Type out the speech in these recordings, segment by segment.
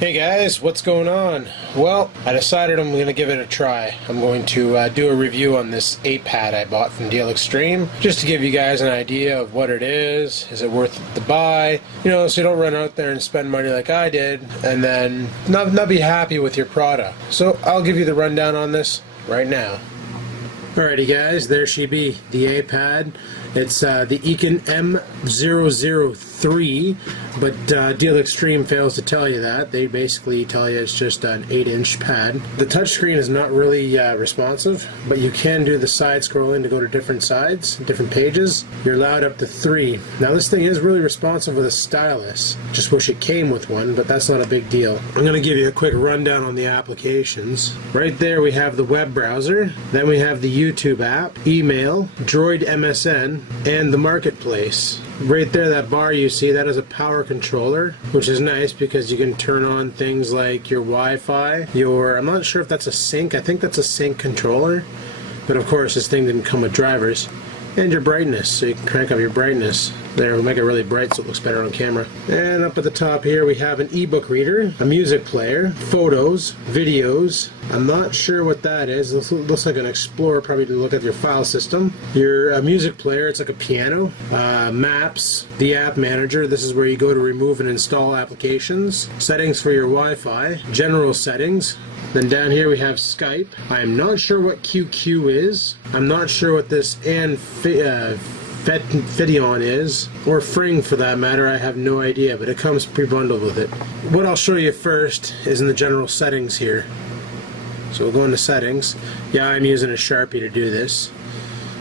Hey guys, what's going on? Well, I decided I'm going to give it a try. I'm going to do a review on this 8-pad I bought from DealExtreme, just to give you guys an idea of what it is it worth it to buy, you know, so you don't run out there and spend money like I did, and then not be happy with your product. So I'll give you the rundown on this right now. Alrighty guys, there she be, the 8-pad. It's the Eken M003, but DealExtreme fails to tell you that. They basically tell you it's just an 8-inch pad. The touchscreen is not really responsive, but you can do the side scrolling to go to different sides, different pages. You're allowed up to 3. Now this thing is really responsive with a stylus. Just wish it came with one, but that's not a big deal. I'm going to give you a quick rundown on the applications. Right there we have the web browser, then we have the YouTube app, email, Droid MSN, and the marketplace. Right there, that bar you see, that is a power controller, which is nice because you can turn on things like your Wi-Fi, I'm not sure if that's a sync, I think that's a sync controller, but of course this thing didn't come with drivers, and your brightness, so you can crank up your brightness. There, we'll make it really bright so it looks better on camera. And up at the top here we have an ebook reader, a music player, photos, videos. I'm not sure what that is. It looks like an explorer, probably to look at your file system. Your music player, it's like a piano. Maps, the app manager, this is where you go to remove and install applications. Settings for your Wi-Fi, general settings. Then down here we have Skype. I'm not sure what QQ is. I'm not sure what this Fidion is, or Fring for that matter. I have no idea, but it comes pre-bundled with it. What I'll show you first is in the general settings here. So we'll go into settings. Yeah, I'm using a Sharpie to do this.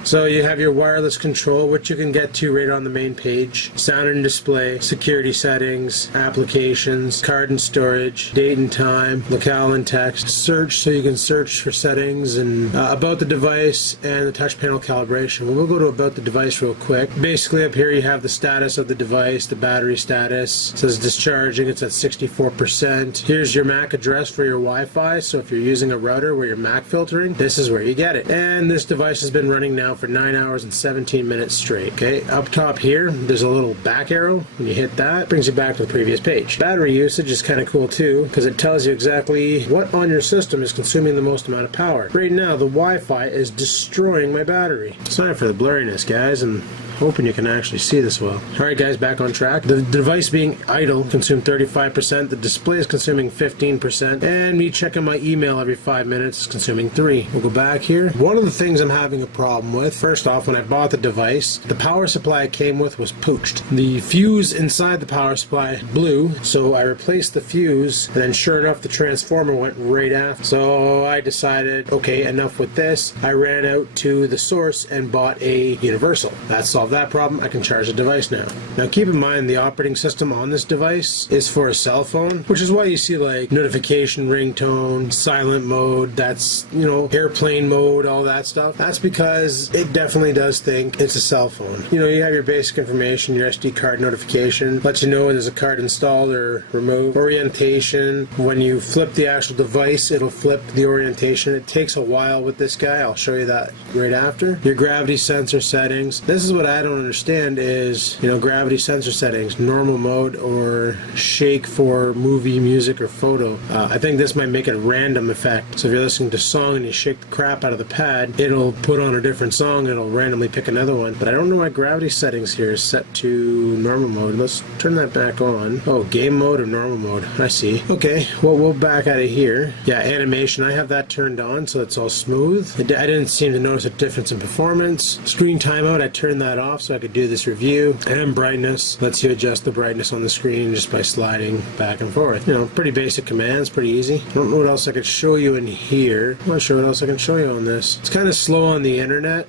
So you have your wireless control, which you can get to right on the main page. Sound and display, security settings, applications, card and storage, date and time, locale and text, search, so you can search for settings, and about the device and the touch panel calibration. We'll go to about the device real quick. Basically up here you have the status of the device, the battery status. It says discharging, it's at 64%. Here's your MAC address for your Wi-Fi, so if you're using a router where you're MAC filtering, this is where you get it. And this device has been running now for 9 hours and 17 minutes straight. Okay, up top here there's a little back arrow. When you hit that, it brings you back to the previous page. Battery usage is kind of cool too, because it tells you exactly what on your system is consuming the most amount of power. Right now the Wi-Fi is destroying my battery. Sorry for the blurriness guys, and hoping you can actually see this well. Alright guys, back on track. The device being idle consumed 35%, the display is consuming 15%, and me checking my email every 5 minutes is consuming 3. We'll go back here. One of the things I'm having a problem with, first off, when I bought the device, the power supply it came with was pooched. The fuse inside the power supply blew, so I replaced the fuse, and then sure enough the transformer went right after. So I decided, okay, enough with this. I ran out to the source and bought a universal. That solved that problem. I can charge the device now. Now keep in mind the operating system on this device is for a cell phone, which is why you see like notification ringtone, silent mode, that's, you know, airplane mode, all that stuff. That's because it definitely does think it's a cell phone. You know, you have your basic information, your SD card notification, lets you know when there's a card installed or removed. Orientation, when you flip the actual device, it'll flip the orientation. It takes a while with this guy. I'll show you that right after. Your gravity sensor settings. This is what I don't understand is, you know, gravity sensor settings, normal mode or shake for movie, music, or photo. I think this might make it a random effect. So if you're listening to a song and you shake the crap out of the pad, it'll put on a different song, it'll randomly pick another one. But I don't know why gravity settings here is set to normal mode. Let's turn that back on. Oh, game mode or normal mode. I see. Okay, well, we'll back out of here. Yeah, animation, I have that turned on so it's all smooth. I didn't seem to notice a difference in performance. Screen timeout, I turned that off so I could do this review. And brightness lets you adjust the brightness on the screen just by sliding back and forth. You know, pretty basic commands, pretty easy. I don't know what else I could show you in here. I'm not sure what else I can show you on this. It's kind of slow on the internet.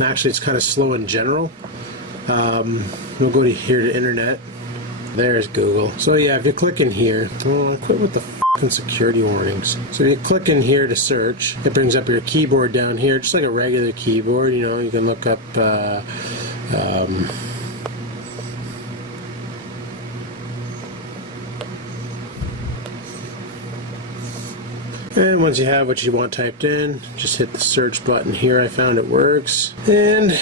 Actually, it's kind of slow in general. We'll go to here to internet. There's Google. So yeah, if you click in here, oh, quit with the fucking security warnings. So if you click in here to search, it brings up your keyboard down here, just like a regular keyboard. You know, you can look up And once you have what you want typed in, just hit the search button here. I found it works. And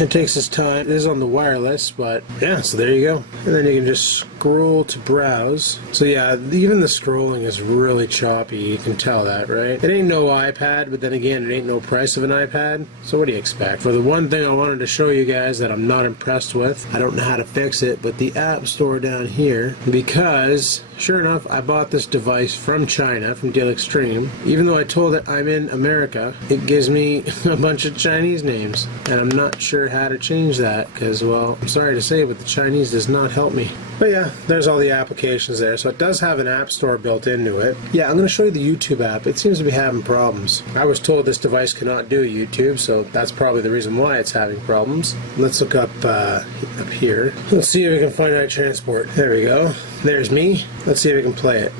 it takes its time. It is on the wireless, but yeah, so there you go. And then you can just scroll to browse. So yeah, even the scrolling is really choppy. You can tell that, right? It ain't no iPad, but then again, it ain't no price of an iPad. So what do you expect? For the one thing I wanted to show you guys that I'm not impressed with, I don't know how to fix it, but the App Store down here, because sure enough, I bought this device from China, from DealExtreme. Even though I told it I'm in America, it gives me a bunch of Chinese names. And I'm not sure how to change that, because, well, I'm sorry to say, but the Chinese does not help me. But yeah, there's all the applications there. So it does have an app store built into it. Yeah, I'm going to show you the YouTube app. It seems to be having problems. I was told this device cannot do YouTube, so that's probably the reason why it's having problems. Let's look up here. Let's see if we can find out transport. There we go. There's me. Let's see if we can play it.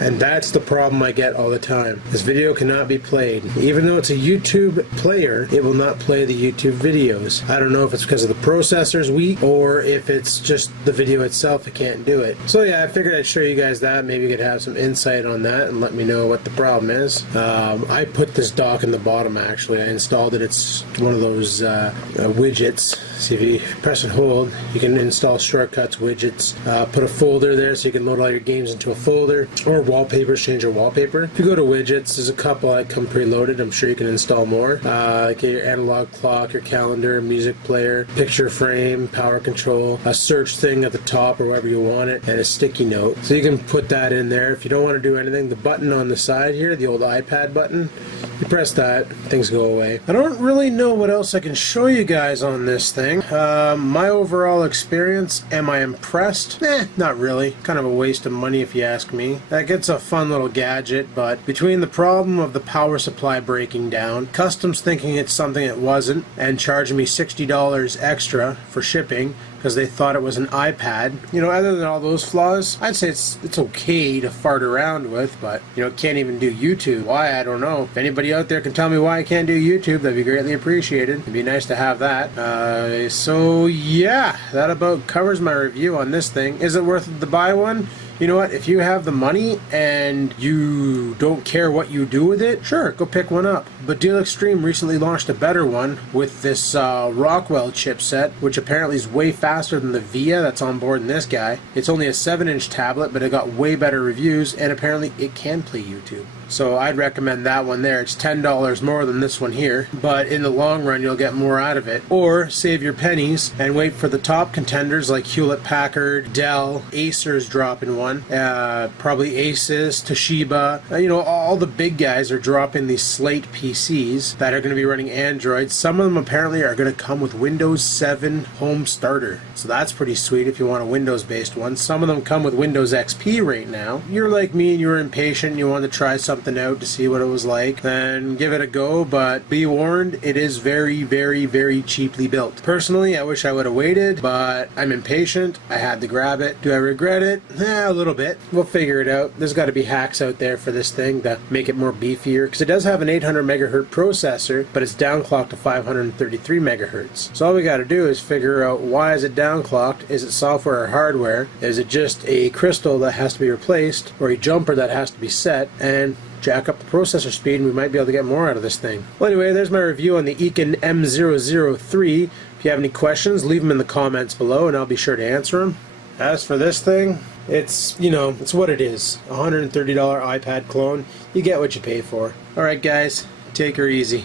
And that's the problem I get all the time. This video cannot be played. Even though it's a YouTube player, it will not play the YouTube videos. I don't know if it's because of the processor's weak or if it's just the video itself, it can't do it. So yeah, I figured I'd show you guys that. Maybe you could have some insight on that and let me know what the problem is. I put this dock in the bottom actually. I installed it. It's one of those widgets. See, if you press and hold, you can install shortcuts, widgets, put a folder there so you can load all your games into a folder, or wallpapers, change your wallpaper. If you go to widgets, there's a couple that come preloaded. I'm sure you can install more. Like your analog clock, your calendar, music player, picture frame, power control, a search thing at the top or wherever you want it, and a sticky note. So you can put that in there. If you don't want to do anything, the button on the side here, the old iPad button, you press that, things go away. I don't really know what else I can show you guys on this thing. My overall experience, am I impressed? Not really. Kind of a waste of money if you ask me. That gets a fun little gadget, but between the problem of the power supply breaking down, customs thinking it's something it wasn't, and charging me $60 extra for shipping because they thought it was an iPad. You know, other than all those flaws, I'd say it's okay to fart around with, but, you know, it can't even do YouTube. Why? I don't know. If anybody out there can tell me why I can't do YouTube, that'd be greatly appreciated. It'd be nice to have that. So, yeah, that about covers my review on this thing. Is it worth it to buy one? You know what, if you have the money and you don't care what you do with it, sure, go pick one up. But DealExtreme recently launched a better one with this Rockwell chipset, which apparently is way faster than the VIA that's on board in this guy. It's only a 7-inch tablet, but it got way better reviews, and apparently it can play YouTube. So I'd recommend that one there. It's $10 more than this one here, but in the long run you'll get more out of it. Or save your pennies and wait for the top contenders like Hewlett-Packard, Dell, Acer's dropping one, probably Asus, Toshiba. You know, all the big guys are dropping these Slate PCs that are going to be running Android. Some of them apparently are going to come with Windows 7 Home Starter. So that's pretty sweet if you want a Windows-based one. Some of them come with Windows XP right now. You're like me and you're impatient and you want to try something out to see what it was like, then give it a go, but be warned, it is very, very, very cheaply built. Personally, I wish I would have waited, but I'm impatient. I had to grab it. Do I regret it? A little bit. We'll figure it out. There's got to be hacks out there for this thing to make it more beefier, because it does have an 800 megahertz processor, but it's downclocked to 533 megahertz. So all we got to do is figure out, why is it downclocked? Is it software or hardware? Is it just a crystal that has to be replaced, or a jumper that has to be set, and jack up the processor speed, and we might be able to get more out of this thing. Well, anyway, there's my review on the Eken M003. If you have any questions, leave them in the comments below, and I'll be sure to answer them. As for this thing, it's, you know, it's what it is. $130 iPad clone. You get what you pay for. Alright guys, take her easy.